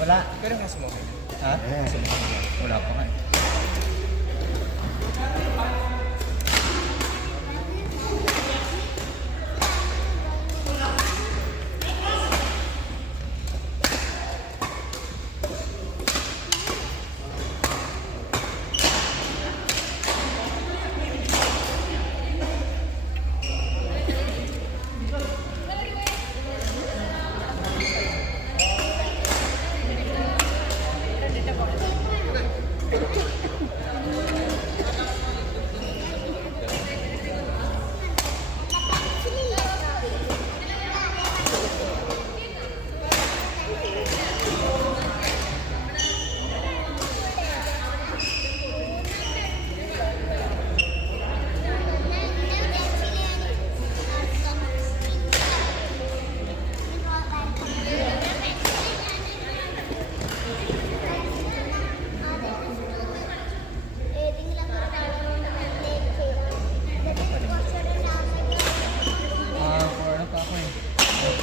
Wala. Pero kaso mo. Ha? Wala pa nga.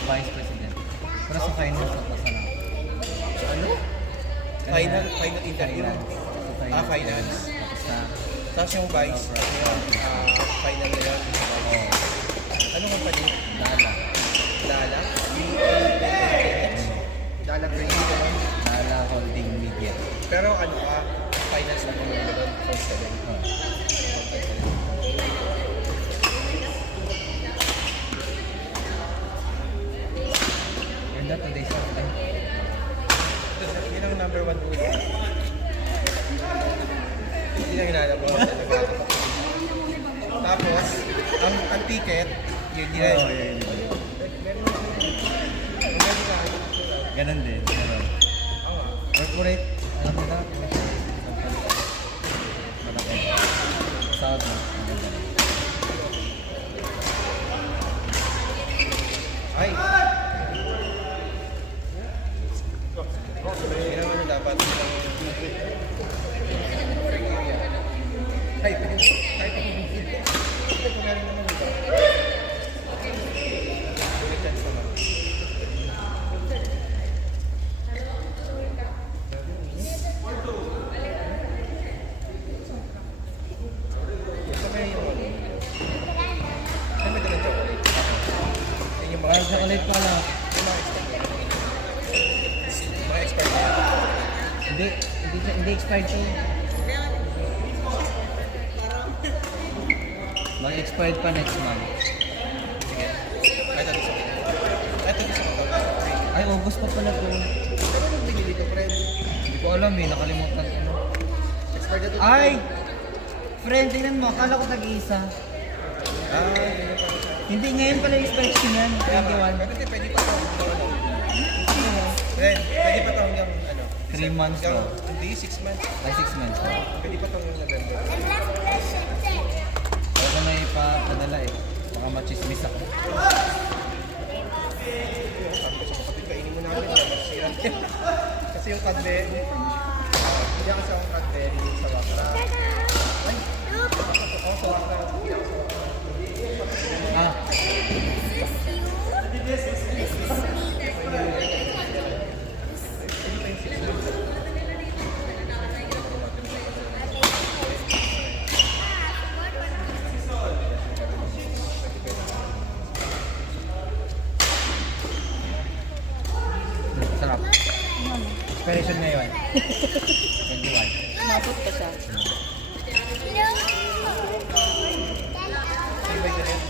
Vice President. Pero sa finance na pa sana. So ano? Final interview? Finance. Tapos na. Tapos yung vice, final na yun. Ano company? Dala. Dala? D-A-L-A-X? Dala Trading naman? Dala Holding Media. Pero ano ka? Finance na kung doon? First ka din. Ganda today's Saturday. Yun ang number one rule. Hindi na hinanap ko. Tapos, ang ticket, yun din. Ganon din. Ganon. Corporate. Alam mo na? Malaki. South. Ay! Hindi naman yung dapat. Ay, kung meron naman ito. May chance naman. Gusto mo yung ano? Saan may dalang chocolate? Yan yung mga Chocolate pala. yung mga expert na yan. Hindi expired to. Mag-expired pa next month. Sige. Ito gusto ko. Ito gusto ko. Ay, August pa pala to. Pero nung binili ko, friend. Hindi ko alam eh, nakalimutan ko. Expired na to. Ay! Friend, tingnan mo, akala ko tag-iisa. Ah, yun yung pala siya. Hindi, ngayon pala yung inspection yan, 21. Pero hindi, pwede pa ito. Friend, pwede pa ito hanggang ano? 3 months Hanggang, to. hindi, 6 months. Ay, 6 months to. Pwede pa ito hanggang November. Ako na ipapadala eh. Baka machismis ako. Sabi ko sa kapatid, kainin mo namin. Masira. Kasi yung Cadbury, hindi ako sa Cadbury sa Wakra. Ay! Oo, sa Wakra. Ah, sarap. Expiration ngayon. 21. Umabot pa siya. Ay, may ganun.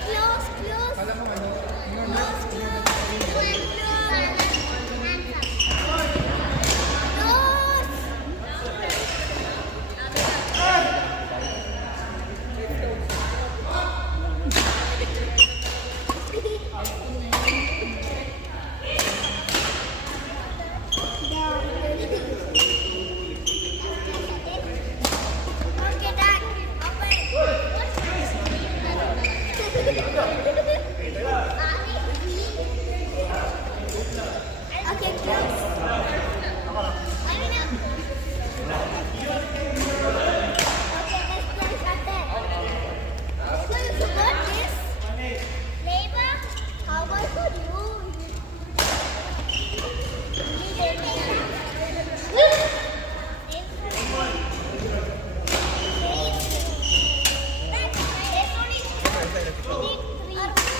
Close, close. Kala mo ano? Close, close. Close. Okay, girls.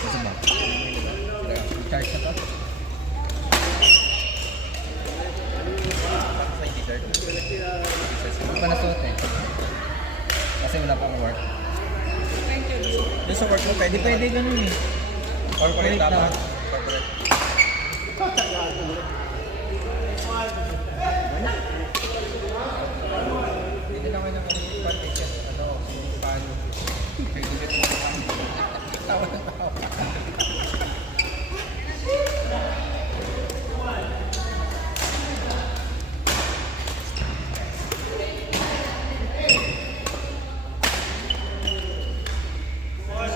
Kasi ba? Charge na to? Bakit sa hindi sir? Hindi pa nasuot eh. Kasi wala pang work. Yung sa work mo, pwede Hindi pwede ganun eh. Corporate Corporate dapat. dapat. Corporate. Hindi na naman ako ng partition. Ano, paano? Favorite mo. Tawa na tawa.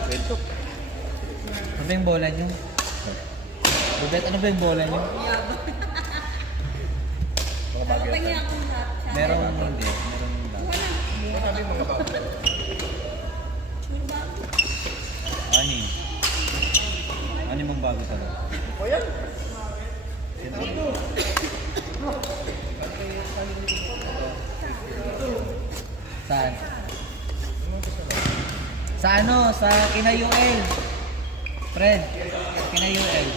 Welcome. Ano ba yung bola nyo? Bubet, ano ba yung bola nyo? Mga bagay yan. Merong hindi. Merong dati. Ano sabi yung mga bagay? Ani. Ani bang bago talaga? O yan. Saan? Sa ano? Sa Kinayuel. Fred, Kinayuel.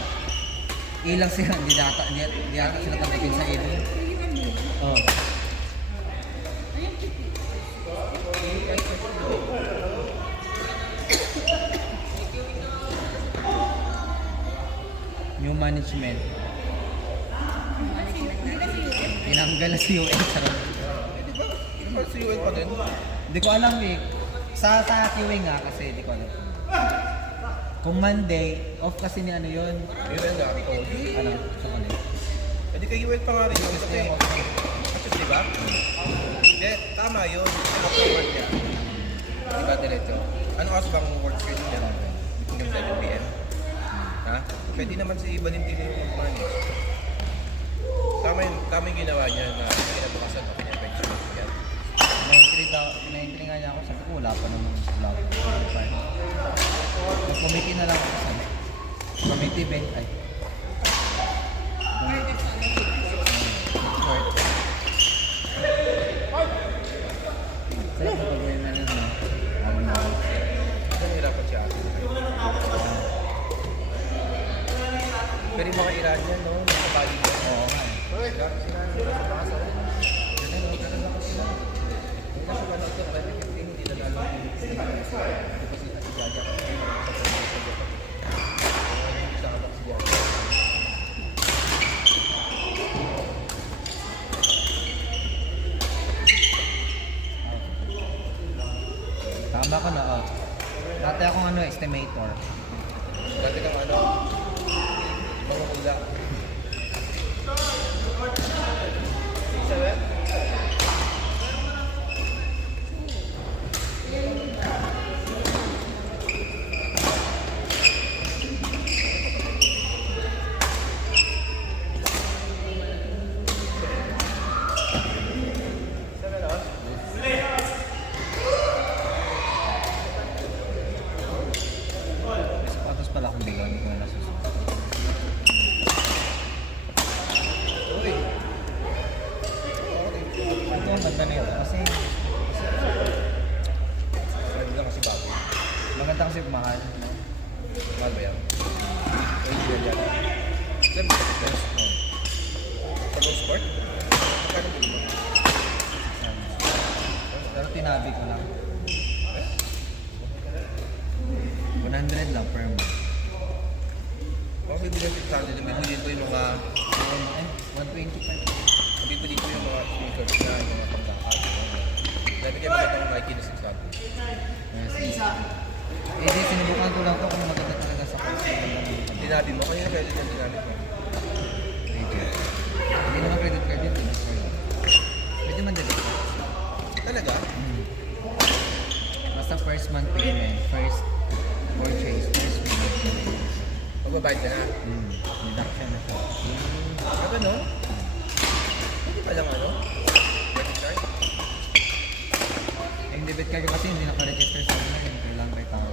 Ilang sila, hindi ata sila tanggapin sa ilo. Oh. New management. Tinanggal na si UN. Sarap. Di ba si UN pa din? Hindi ko alam eh. Sa QA nga kasi hindi ko alam. Kung Monday, off kasi ni ano yun. UN nga. Ano? Sa kanila. Hindi kay UN pa nga rin yun. Kasi di ba? Hindi, tama yun. Ako naman niya. Di ba diretso? Ano kaso bang work schedule niya? Hanggang 7 p.m. Ha? Pwede naman si Valentino yung mag-manage. Tama yung ginawa niya na kinabukasan na kanya-pension yan. Pina-entry nga niya ako. Sabi ko wala pa naman. Wala pa. Mag-committee na lang ako sa committee ba? Ay. Court. Sa'yo kung gagawin na yun, no? Ano na? Nahirapan siya. Pero yung mga Iran yan, no? Nakabali niya. Oo nga eh. Grabe sila. Nasa taas ako. Ganun ako sila. Yung nasa panood ko, kaya 15, hindi na lalo. Hindi pa si Jaja. Sa katak si Jaja. Tama ka na, oh. Dati akong ano, estimator. Dati kang ano, mga ula. Seven? May sapatos pala akong bigaw, hindi ko na nasusunod. Uy. Ito ang ganda nito kasi Sabi lang kasi bago. maganda kasi mahal. Mahal ba yan? Original yan. Siyempre, best mo. Sa Gold Sport? Magkano po mo? Pero tinabi ko lang. 100 lang per month. Baka bibili ko sa atin, bibili ko yung mga, 125. bibili ko yung mga sneakers na, yung mga pangkakal. Dati kayo maganda ng Nike na 600. Yes. Eh di, sinubukan ko lang to kung maganda talaga sa price. Tinabi mo, kanina pwede yung tinabi mo. Hindi naman credit card yun. Pwede man dito. Talaga? Basta first month payment, first purchase. Magbabayad ka na. Deduction na siya. Ah, ganun? Hindi pa lang ano? Credit card? Yung debit card kasi hindi naka-register sa amin. Kailangan by tao.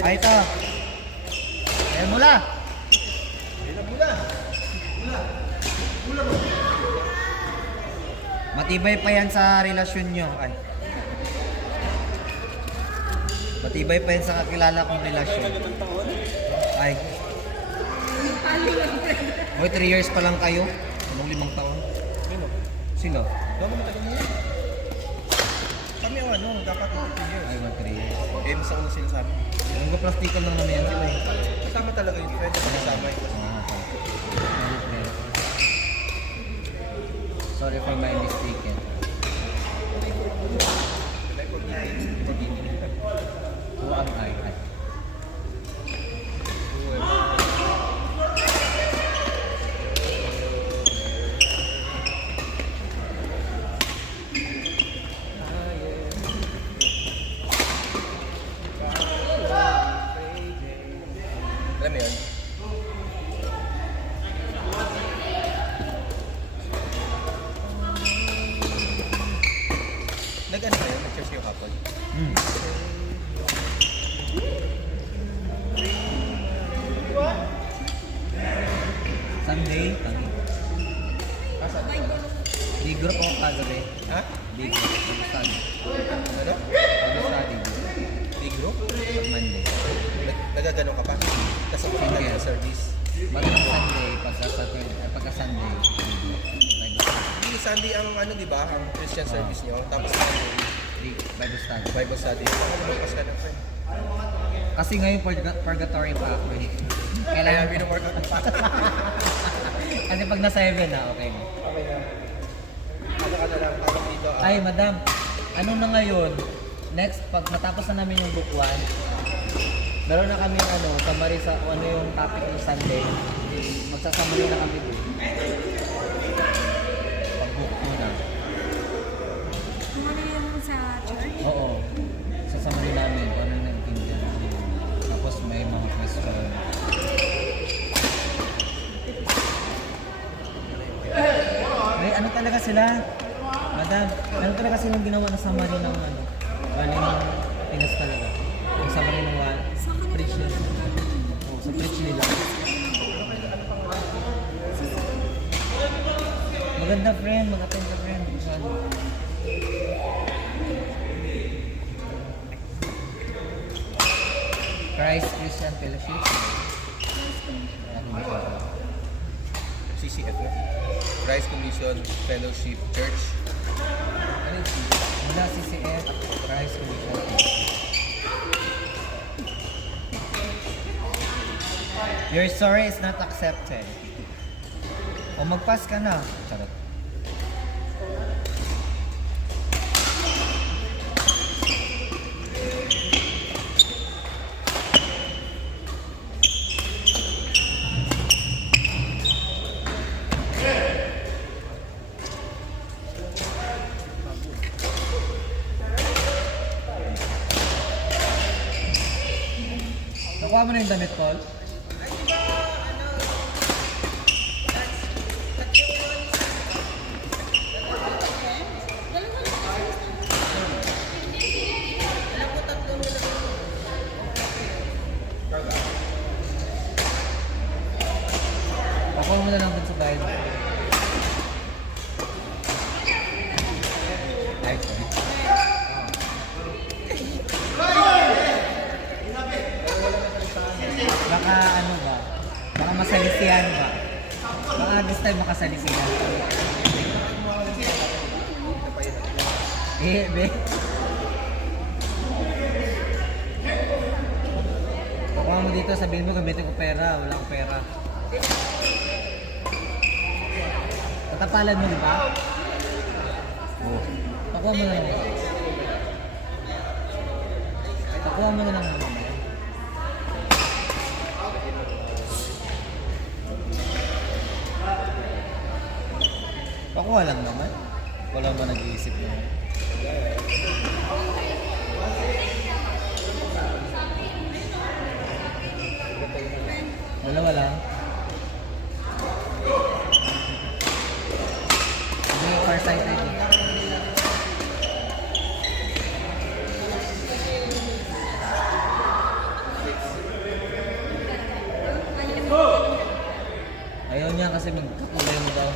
Ay, ito. Eh, mula. Matibay pa yan sa relasyon nyo. Ay. Matibay pa yan sa kakilala kong relasyon. Ay. Boy, 3 years pa lang kayo. Anong 5 taon? Sino? Sino? Bago matagal mo yan. Kami ang ano, dapat 15 years. Ay, 3 years. Eh, mas ako sila sabi. Ang plastikan lang naman yan sila eh. Kasama talaga yung friend. Kasama yung Sorry for my mistaken. Who am I? Alam mo yun? Nag-ano kayo? Nag-church kayo kapag? Sunday, tangi. Kasan? Ligro ko kagabi. Ha? Ligro. Pag-study. Ano? Pag-study. Ligro? Pag Monday. Nagagano ka pa? Tapos ako Sige. sa service. Batang Sunday, pagka-Sunday, Ligro. Hindi, Sunday ang ano, di ba? Ang Christian service nyo. Tapos Bible study. Bible study. Ano lumabas ka ng friend? Kasi ngayon purgatory pa ako eh. Kaya Kailangan bino-workout pa. Kasi pag na 7 na, okay na. Okay na. Ano ka na lang, parang dito. Ay, madam, ano na ngayon? Next, pag matapos na namin yung book 1, meron na kami summary sa kung ano yung topic ng Sunday. Magsasummary na kami doon. Pag book 2 na. Ano yun sa church? Oo. Sasummary namin kung ano yung nag-intindihan namin. Tapos may mga question. May ano talaga sila? Madam, ano talaga silang ginawa na summary ng ano? Galing ng Pinas talaga. Yung summary ng preach nila. Oo, sa preach nila. Maganda friend, mag-attend ka friend. Saan? Christ Christian Fellowship. Ano ba siya? CCF na. Christ Commission Fellowship Church. Ano yung CCF? Mula CCF, Christ Commission. Your sorry is not accepted. O mag-pass ka na. Charot. Nakuha mo na yung damit, Paul? Nakuha mo na lang dun sa bahay. Ay, sorry. Baka ano ba? Baka masalisihan ba? Baka this time makasalisihan. Be. Pakuha mo dito, sabihin mo gamitin ko pera. Wala akong pera. Katapalan mo, di ba? Oh. Pakuha mo na lang. Pakuha mo na lang naman. Pakuha lang naman. Wala ba nag-iisip mo? Dalawa lang. Hindi, farsighted eh. Ayaw niya kasi magkakulay mo daw.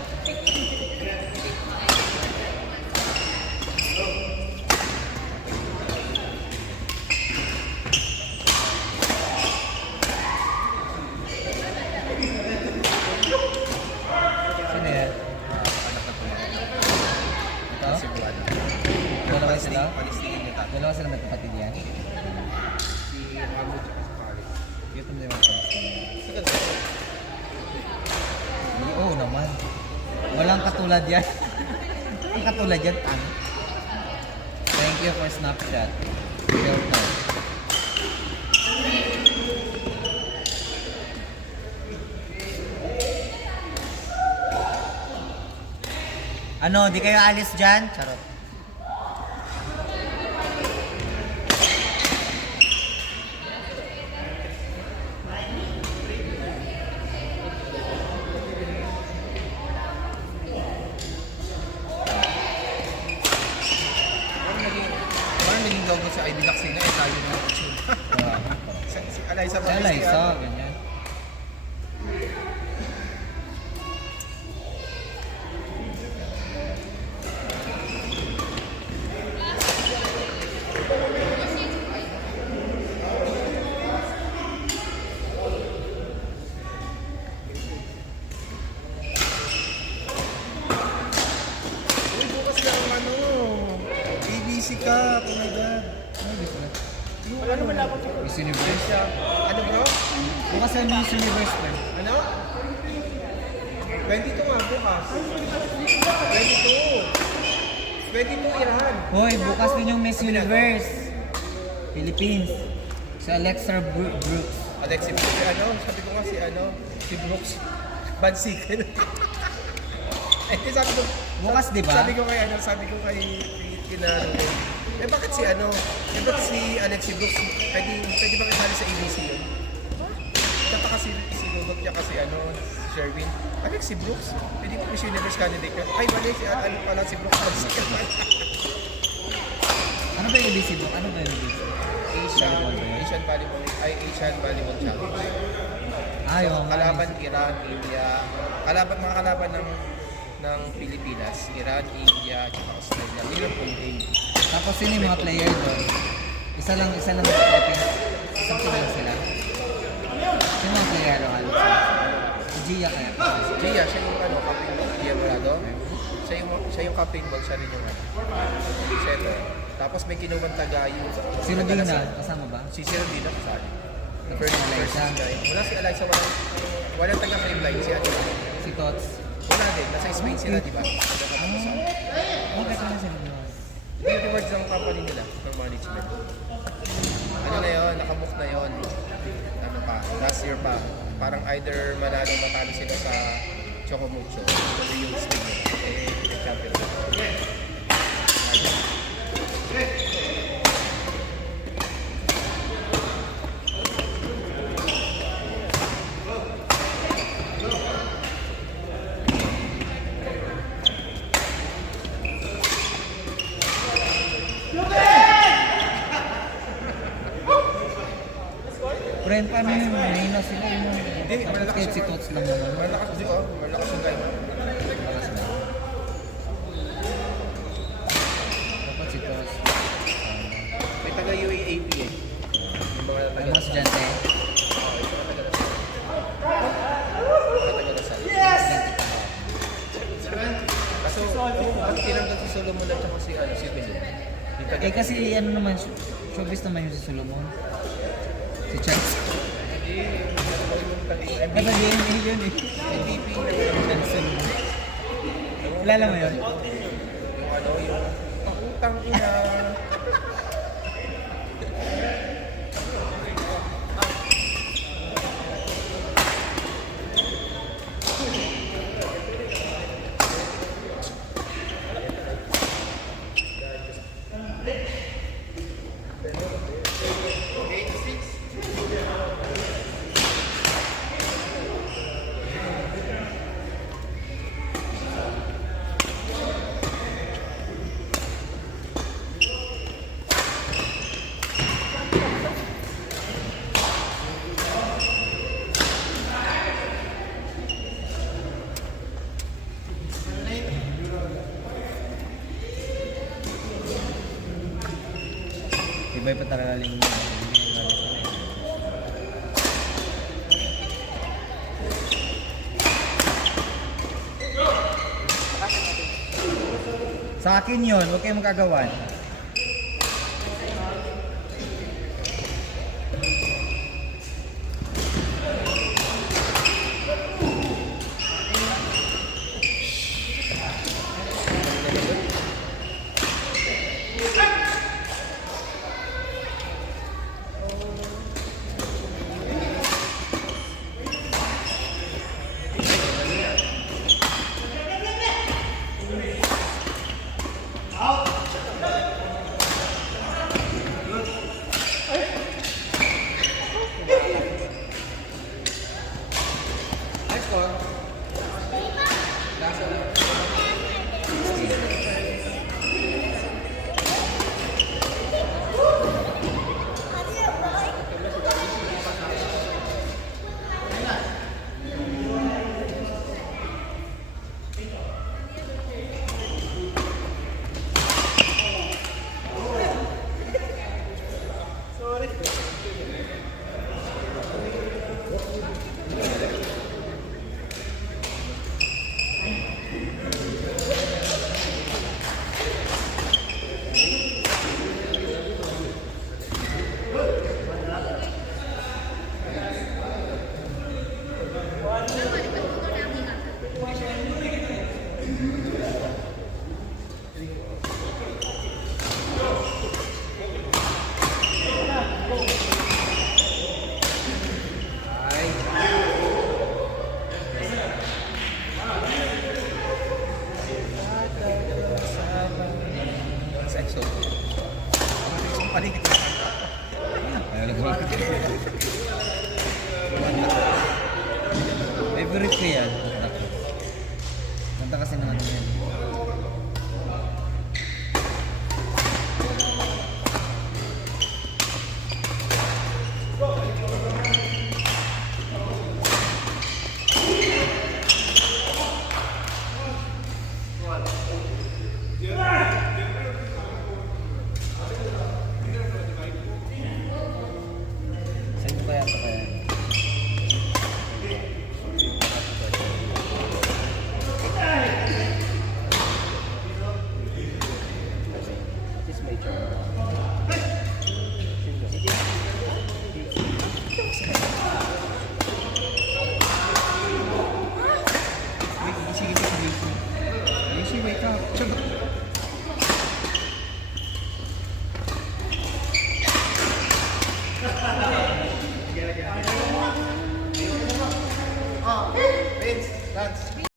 Sino yan? Ito? Si Buwan. Dalawa sila? Palistingin niya tatlo. Dalawa sila magkapatid yan? Si Amo at si Paris. Ito mo yung magkapatid. Sagal. Oo naman. Walang katulad yan. Ang katulad yan, ano? Thank you for Snapchat. Filter. Ano, di kayo alis dyan? Charot. Parang naging logo sa ID Laxina eh, tayo na si Eliza Sa Eliza, ganyan. Uy, bukas na ang ano, ABC Cup, oh my God. Wala naman laban ko. Miss Universe. Ano bro? Bukas na Miss Universe pa. Ano? 22 nga bukas. 22. 22 yan. Hoy, bukas din yung Miss Universe. Philippines. Si Alexa Brooks. Alexi, ano, sabi ko nga si Brooks. Bad secret. Eh, sabi ko, Bukas, di ba? Sabi ko kay Kinaro. Eh, bakit si Alexi Brooks? Pwede ba kasali sa ABC yun? Tataka si Lodot niya kasi si Sherwin. Alexi Brooks? Pwede ko Miss Universe candidate ka. Ay, mali, ano pala si Brooks. Ano ba yung ABC book? Ano ba yung ABC? Asian Volleyball Championship. Yung Kalaban Iran, India. Mga kalaban ng Pilipinas. Iran, India, at Australia. Yun ang pool A. Tapos sino yung mga player doon? Isa lang mag-voting. Isang lang sila. Sino mga player doon? Si Gia kaya? Gia, siya yung captain ball. Gia Morado. Siya yung captain ball. Siya rin yung center. Tapos may kinumang tagayo. Si Rodina, kasama ba? Si Rodina kasali. The first Eliza. guy. Wala si Eliza. Walang taga-frame line. Si Si Tots. Wala din. Nasa Spain sila, di ba? Bakit na sila ginawa? Beauty words ng company nila, ng management. Ano na yun, nakabook na yun. Ano pa, last year pa. Parang either manalo matalo sila sa Chocomucho. O yung Spain nila. Eh, champion sila. Friend, paano yung mahina sila yung Hindi, tapos malakas kahit si yung- Tots lang naman. Malakas din ko, malakas yung guy mo. Dapat si Tots. May taga-UAAP eh. Yung mga Ay, mga estudyante. taga-Lasal. Kaso, ang tinanggal si Solomon at saka si Belen. Yung taga- Eh kasi ano naman, showbiz naman yung si Solomon. Si Chance. Hindi, Ay, ba yun yun eh. MVP na Chance. Kilala mo yun? Yung ano, yung ang utang ina. Iba pa talaga yung sa akin yun, huwag kayong magagawan. Next one. Last one. Sa EXO. Ang paligid. Ayaw lang ba? Favorite ko yan. Kanta kasi ng ano yan. Saan ko kaya ito kaya? This may turn. Wait, sige pa si Daisy. Daisy, wake up. Tsaka. Vince, dance.